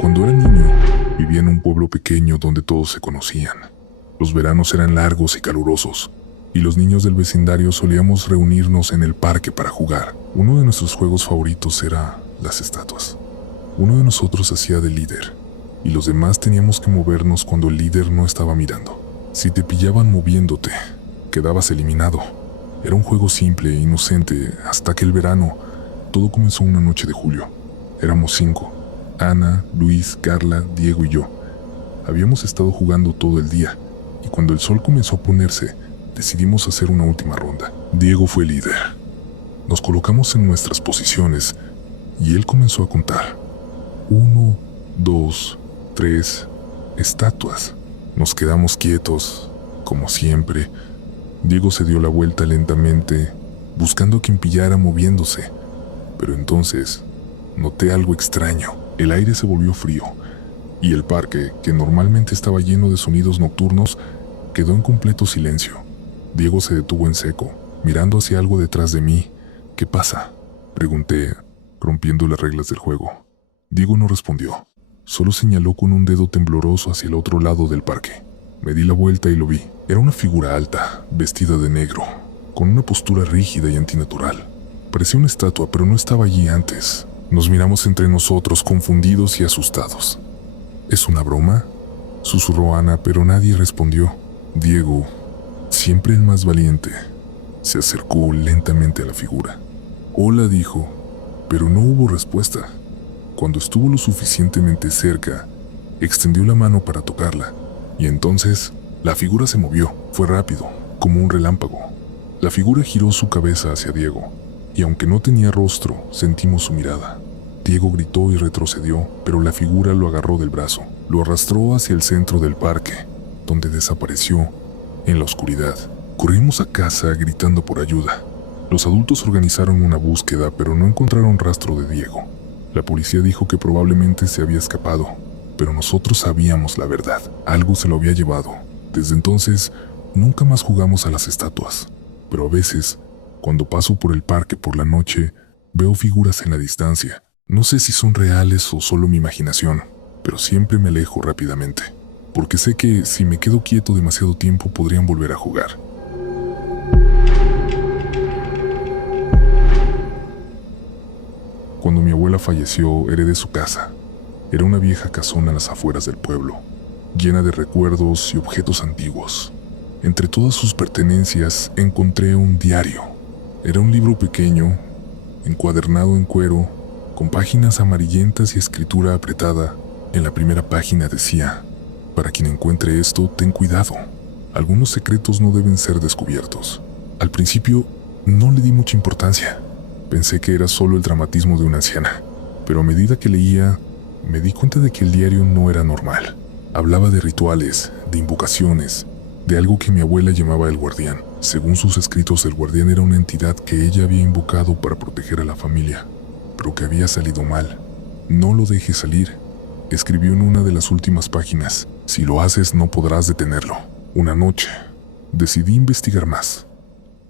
Cuando era niño, vivía en un pueblo pequeño donde todos se conocían. Los veranos eran largos y calurosos, y los niños del vecindario solíamos reunirnos en el parque para jugar. Uno de nuestros juegos favoritos era las estatuas. Uno de nosotros hacía de líder, y los demás teníamos que movernos cuando el líder no estaba mirando. Si te pillaban moviéndote, quedabas eliminado. Era un juego simple e inocente hasta que el verano, todo comenzó una noche de julio. Éramos 5. Ana, Luis, Carla, Diego y yo. Habíamos estado jugando todo el día, y cuando el sol comenzó a ponerse, decidimos hacer una última ronda. Diego fue líder. Nos colocamos en nuestras posiciones, y él comenzó a contar. 1, 2, 3, estatuas. Nos quedamos quietos, como siempre. Diego se dio la vuelta lentamente, buscando a quien pillara moviéndose. Pero entonces, noté algo extraño. El aire se volvió frío, y el parque, que normalmente estaba lleno de sonidos nocturnos, quedó en completo silencio. Diego se detuvo en seco, mirando hacia algo detrás de mí. ¿Qué pasa?, pregunté, rompiendo las reglas del juego. Diego no respondió, solo señaló con un dedo tembloroso hacia el otro lado del parque. Me di la vuelta y lo vi. Era una figura alta, vestida de negro, con una postura rígida y antinatural. Parecía una estatua, pero no estaba allí antes. Nos miramos entre nosotros, confundidos y asustados. ¿Es una broma?, susurró Ana, pero nadie respondió. Diego, siempre el más valiente, se acercó lentamente a la figura. Hola, dijo, pero no hubo respuesta. Cuando estuvo lo suficientemente cerca, extendió la mano para tocarla, y entonces la figura se movió. Fue rápido, como un relámpago. La figura giró su cabeza hacia Diego, y aunque no tenía rostro, sentimos su mirada. Diego gritó y retrocedió, pero la figura lo agarró del brazo. Lo arrastró hacia el centro del parque, donde desapareció en la oscuridad. Corrimos a casa gritando por ayuda. Los adultos organizaron una búsqueda, pero no encontraron rastro de Diego. La policía dijo que probablemente se había escapado, pero nosotros sabíamos la verdad. Algo se lo había llevado. Desde entonces, nunca más jugamos a las estatuas. Pero a veces, cuando paso por el parque por la noche, veo figuras en la distancia. No sé si son reales o solo mi imaginación, pero siempre me alejo rápidamente, porque sé que si me quedo quieto demasiado tiempo podrían volver a jugar. Cuando mi abuela falleció, heredé su casa. Era una vieja casona a las afueras del pueblo, llena de recuerdos y objetos antiguos. Entre todas sus pertenencias encontré un diario. Era un libro pequeño, encuadernado en cuero, con páginas amarillentas y escritura apretada. En la primera página decía: para quien encuentre esto, ten cuidado. Algunos secretos no deben ser descubiertos. Al principio no le di mucha importancia. Pensé que era solo el dramatismo de una anciana, pero a medida que leía, me di cuenta de que el diario no era normal. Hablaba de rituales, de invocaciones, de algo que mi abuela llamaba el guardián. Según sus escritos, el guardián era una entidad que ella había invocado para proteger a la familia, pero que había salido mal. No lo dejes salir, escribió en una de las últimas páginas. Si lo haces, no podrás detenerlo. Una noche, decidí investigar más.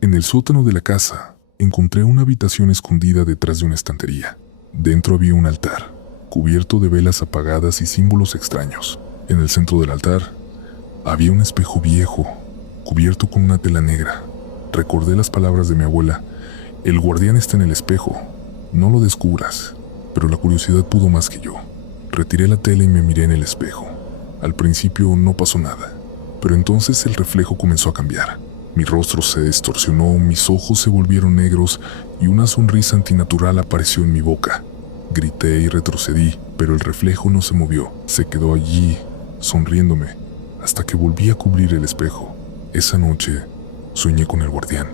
En el sótano de la casa, encontré una habitación escondida detrás de una estantería. Dentro había un altar, cubierto de velas apagadas y símbolos extraños. En el centro del altar, había un espejo viejo, cubierto con una tela negra. Recordé las palabras de mi abuela: el guardián está en el espejo, no lo descubras. Pero la curiosidad pudo más que yo. Retiré la tela y me miré en el espejo. Al principio no pasó nada, pero entonces el reflejo comenzó a cambiar. Mi rostro se distorsionó, mis ojos se volvieron negros y una sonrisa antinatural apareció en mi boca. Grité y retrocedí, pero el reflejo no se movió. Se quedó allí, sonriéndome, hasta que volví a cubrir el espejo. Esa noche soñé con el guardián.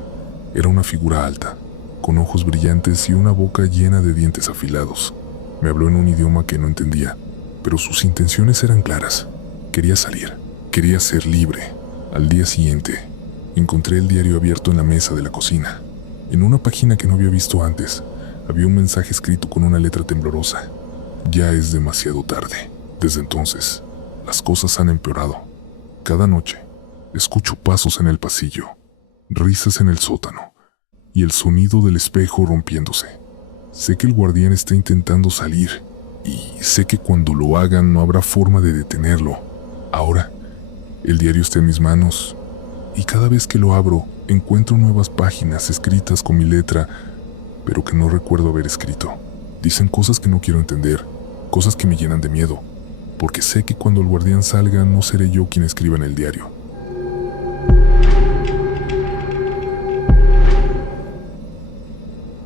Era una figura alta, con ojos brillantes y una boca llena de dientes afilados. Me habló en un idioma que no entendía, pero sus intenciones eran claras. Quería salir, quería ser libre. Al día siguiente, encontré el diario abierto en la mesa de la cocina. En una página que no había visto antes, había un mensaje escrito con una letra temblorosa: ya es demasiado tarde. Desde entonces, las cosas han empeorado. Cada noche, escucho pasos en el pasillo, risas en el sótano y el sonido del espejo rompiéndose. Sé que el guardián está intentando salir y sé que cuando lo hagan no habrá forma de detenerlo. Ahora, el diario está en mis manos y cada vez que lo abro encuentro nuevas páginas escritas con mi letra, pero que no recuerdo haber escrito. Dicen cosas que no quiero entender, cosas que me llenan de miedo, porque sé que cuando el guardián salga no seré yo quien escriba en el diario.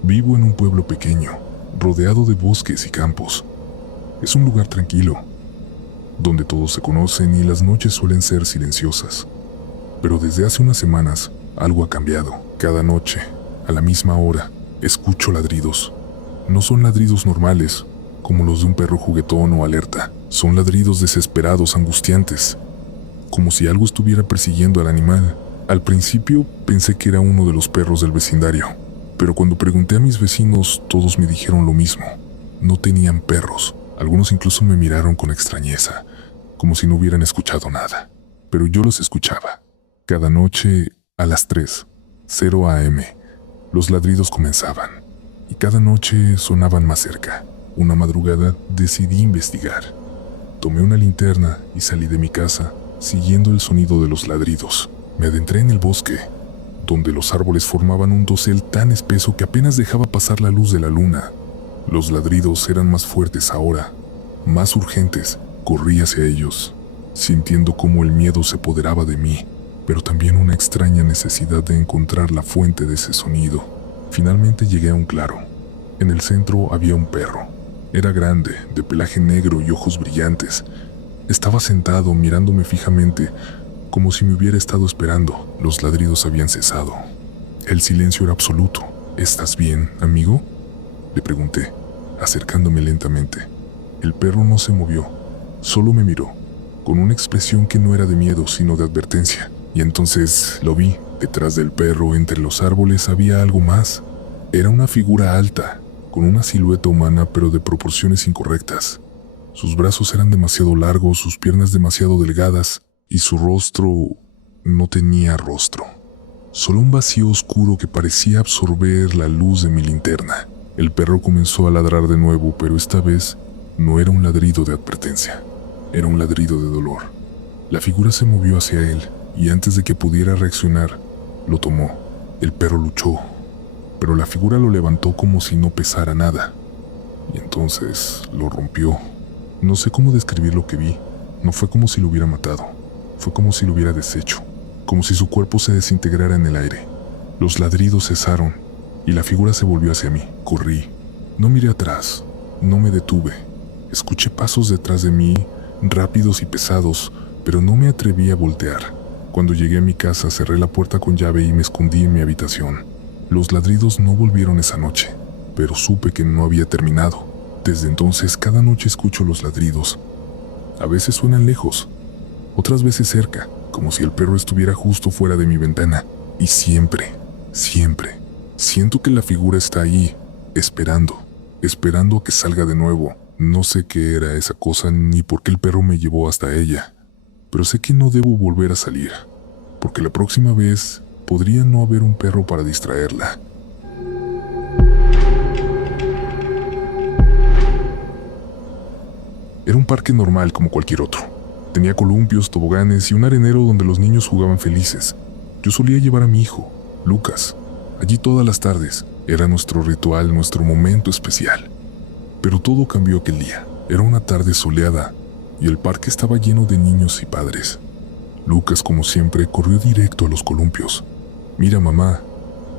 Vivo en un pueblo pequeño, rodeado de bosques y campos. Es un lugar tranquilo, donde todos se conocen y las noches suelen ser silenciosas. Pero desde hace unas semanas algo ha cambiado. Cada noche, a la misma hora, escucho ladridos. No son ladridos normales, como los de un perro juguetón o alerta. Son ladridos desesperados, angustiantes, como si algo estuviera persiguiendo al animal. Al principio pensé que era uno de los perros del vecindario, pero cuando pregunté a mis vecinos, todos me dijeron lo mismo. No tenían perros. Algunos incluso me miraron con extrañeza, como si no hubieran escuchado nada. Pero yo los escuchaba. Cada noche, a las 3:00 a.m., los ladridos comenzaban, y cada noche sonaban más cerca. Una madrugada decidí investigar. Tomé una linterna y salí de mi casa, siguiendo el sonido de los ladridos. Me adentré en el bosque, donde los árboles formaban un dosel tan espeso que apenas dejaba pasar la luz de la luna. Los ladridos eran más fuertes ahora, más urgentes. Corrí hacia ellos, sintiendo cómo el miedo se apoderaba de mí, pero también una extraña necesidad de encontrar la fuente de ese sonido. Finalmente llegué a un claro. En el centro había un perro. Era grande, de pelaje negro y ojos brillantes. Estaba sentado mirándome fijamente, como si me hubiera estado esperando. Los ladridos habían cesado. El silencio era absoluto. ¿Estás bien, amigo?, le pregunté, acercándome lentamente. El perro no se movió, solo me miró, con una expresión que no era de miedo, sino de advertencia. Y entonces lo vi. Detrás del perro, entre los árboles, había algo más. Era una figura alta, con una silueta humana pero de proporciones incorrectas. Sus brazos eran demasiado largos, sus piernas demasiado delgadas, y su rostro no tenía rostro. Solo un vacío oscuro que parecía absorber la luz de mi linterna. El perro comenzó a ladrar de nuevo, pero esta vez no era un ladrido de advertencia, era un ladrido de dolor. La figura se movió hacia él, y antes de que pudiera reaccionar, lo tomó. El perro luchó, pero la figura lo levantó como si no pesara nada, y entonces lo rompió. No sé cómo describir lo que vi. No fue como si lo hubiera matado, fue como si lo hubiera deshecho, como si su cuerpo se desintegrara en el aire. Los ladridos cesaron, y la figura se volvió hacia mí. Corrí. No miré atrás, no me detuve. Escuché pasos detrás de mí, rápidos y pesados, pero no me atreví a voltear. Cuando llegué a mi casa, cerré la puerta con llave y me escondí en mi habitación. Los ladridos no volvieron esa noche, pero supe que no había terminado. Desde entonces, cada noche escucho los ladridos. A veces suenan lejos, otras veces cerca, como si el perro estuviera justo fuera de mi ventana. Y siempre, siento que la figura está ahí, esperando a que salga de nuevo. No sé qué era esa cosa ni por qué el perro me llevó hasta ella, pero sé que no debo volver a salir, porque la próxima vez podría no haber un perro para distraerla. Era un parque normal como cualquier otro. Tenía columpios, toboganes y un arenero donde los niños jugaban felices. Yo solía llevar a mi hijo, Lucas, allí todas las tardes. Era nuestro ritual, nuestro momento especial. Pero todo cambió aquel día. Era una tarde soleada y el parque estaba lleno de niños y padres. Lucas, como siempre, corrió directo a los columpios. «Mira, mamá»,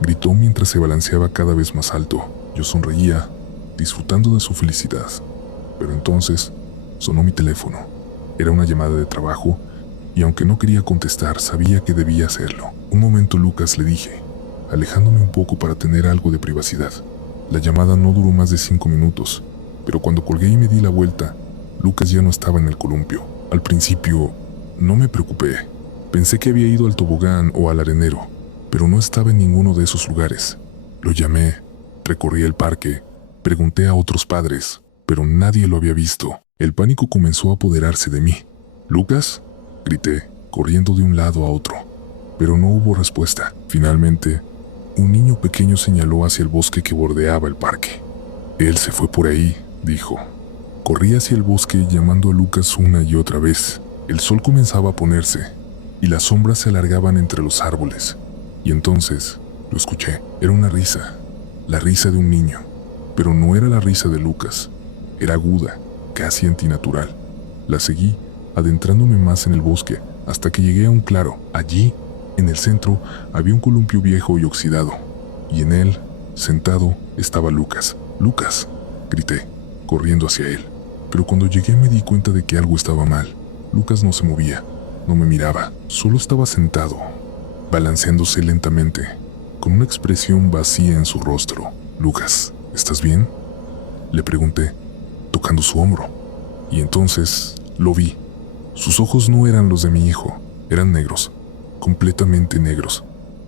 gritó mientras se balanceaba cada vez más alto. Yo sonreía, disfrutando de su felicidad. Pero entonces sonó mi teléfono. Era una llamada de trabajo y aunque no quería contestar, sabía que debía hacerlo. Un momento, Lucas, le dije, alejándome un poco para tener algo de privacidad. La llamada no duró más de 5 minutos, pero cuando colgué y me di la vuelta, Lucas ya no estaba en el columpio. Al principio, no me preocupé. Pensé que había ido al tobogán o al arenero, pero no estaba en ninguno de esos lugares. Lo llamé, recorrí el parque, pregunté a otros padres, pero nadie lo había visto. El pánico comenzó a apoderarse de mí. «¿Lucas?», grité, corriendo de un lado a otro, pero no hubo respuesta. Finalmente, un niño pequeño señaló hacia el bosque que bordeaba el parque. «Él se fue por ahí», dijo. Corrí hacia el bosque llamando a Lucas una y otra vez. El sol comenzaba a ponerse y las sombras se alargaban entre los árboles. Y entonces lo escuché. Era una risa, la risa de un niño, pero no era la risa de Lucas. Era aguda, casi antinatural. La seguí, adentrándome más en el bosque, hasta que llegué a un claro. Allí, en el centro, había un columpio viejo y oxidado, y en él, sentado, estaba Lucas. «¡Lucas!», grité, corriendo hacia él. Pero cuando llegué me di cuenta de que algo estaba mal. Lucas no se movía, no me miraba, solo estaba sentado, balanceándose lentamente, con una expresión vacía en su rostro. «Lucas, ¿estás bien?», le pregunté, tocando su hombro. Y entonces lo vi. Sus ojos no eran los de mi hijo, eran negros, completamente negros,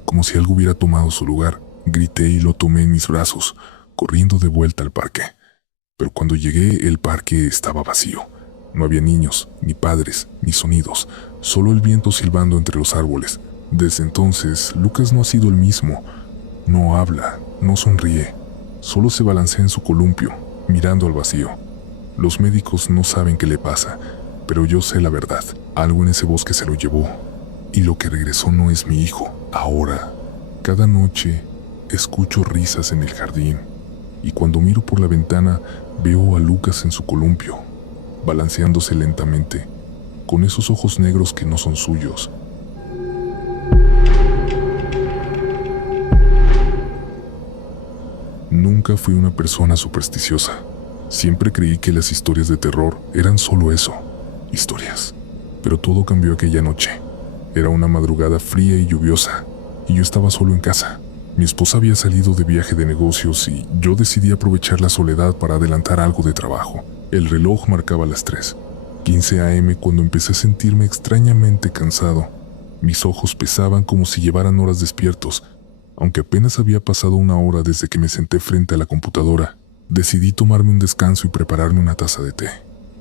como si algo hubiera tomado su lugar. Grité y lo tomé en mis brazos, corriendo de vuelta al parque. Pero cuando llegué, el parque estaba vacío. No había niños, ni padres, ni sonidos, solo el viento silbando entre los árboles. Desde entonces, Lucas no ha sido el mismo. No habla, no sonríe, solo se balancea en su columpio, mirando al vacío. Los médicos no saben qué le pasa, pero yo sé la verdad. Algo en ese bosque se lo llevó, y lo que regresó no es mi hijo. Ahora, cada noche, escucho risas en el jardín, y cuando miro por la ventana, veo a Lucas en su columpio, balanceándose lentamente, con esos ojos negros que no son suyos. Nunca fui una persona supersticiosa. Siempre creí que las historias de terror eran solo eso, historias. Pero todo cambió aquella noche. Era una madrugada fría y lluviosa, y yo estaba solo en casa. Mi esposa había salido de viaje de negocios y yo decidí aprovechar la soledad para adelantar algo de trabajo. El reloj marcaba las 3:15 a.m. cuando empecé a sentirme extrañamente cansado. Mis ojos pesaban como si llevaran horas despiertos. Aunque apenas había pasado una hora desde que me senté frente a la computadora, decidí tomarme un descanso y prepararme una taza de té.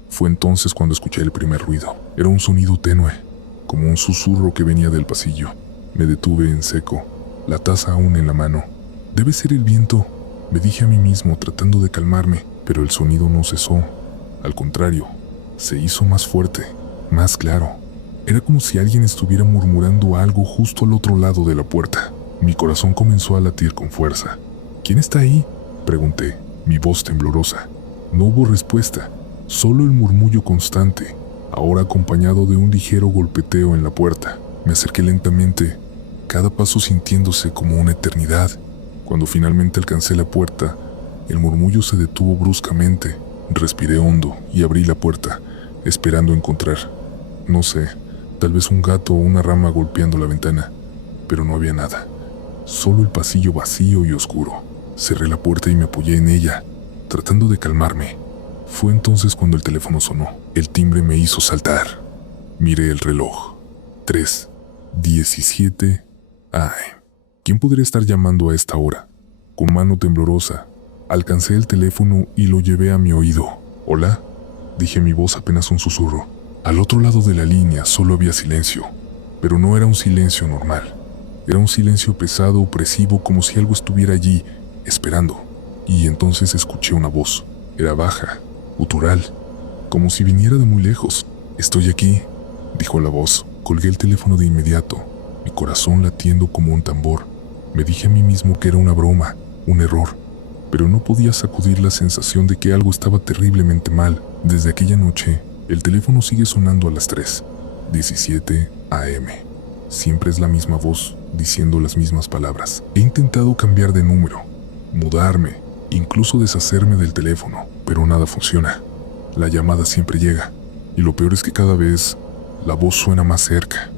Fue entonces cuando escuché el primer ruido. Era un sonido tenue, como un susurro que venía del pasillo. Me detuve en seco, la taza aún en la mano. «Debe ser el viento», me dije a mí mismo tratando de calmarme, pero el sonido no cesó. Al contrario, se hizo más fuerte, más claro. Era como si alguien estuviera murmurando algo justo al otro lado de la puerta. Mi corazón comenzó a latir con fuerza. «¿Quién está ahí?», pregunté, mi voz temblorosa. No hubo respuesta, solo el murmullo constante, ahora acompañado de un ligero golpeteo en la puerta. Me acerqué lentamente, cada paso sintiéndose como una eternidad. Cuando finalmente alcancé la puerta, el murmullo se detuvo bruscamente. Respiré hondo y abrí la puerta, esperando encontrar, no sé, tal vez un gato o una rama golpeando la ventana, pero no había nada. Solo el pasillo vacío y oscuro. Cerré la puerta y me apoyé en ella, tratando de calmarme. Fue entonces cuando el teléfono sonó. El timbre me hizo saltar. Miré el reloj. 3:17 a.m. ¿Quién podría estar llamando a esta hora? Con mano temblorosa, alcancé el teléfono y lo llevé a mi oído. «¿Hola?», dije, mi voz apenas un susurro. Al otro lado de la línea solo había silencio, pero no era un silencio normal. Era un silencio pesado, opresivo, como si algo estuviera allí, esperando. Y entonces escuché una voz. Era baja, gutural, como si viniera de muy lejos. «Estoy aquí», dijo la voz. Colgué el teléfono de inmediato, mi corazón latiendo como un tambor. Me dije a mí mismo que era una broma, un error, pero no podía sacudir la sensación de que algo estaba terriblemente mal. Desde aquella noche, el teléfono sigue sonando a las 3:17 a.m. Siempre es la misma voz, diciendo las mismas palabras. He intentado cambiar de número, mudarme, incluso deshacerme del teléfono, pero nada funciona. La llamada siempre llega, y lo peor es que cada vez la voz suena más cerca.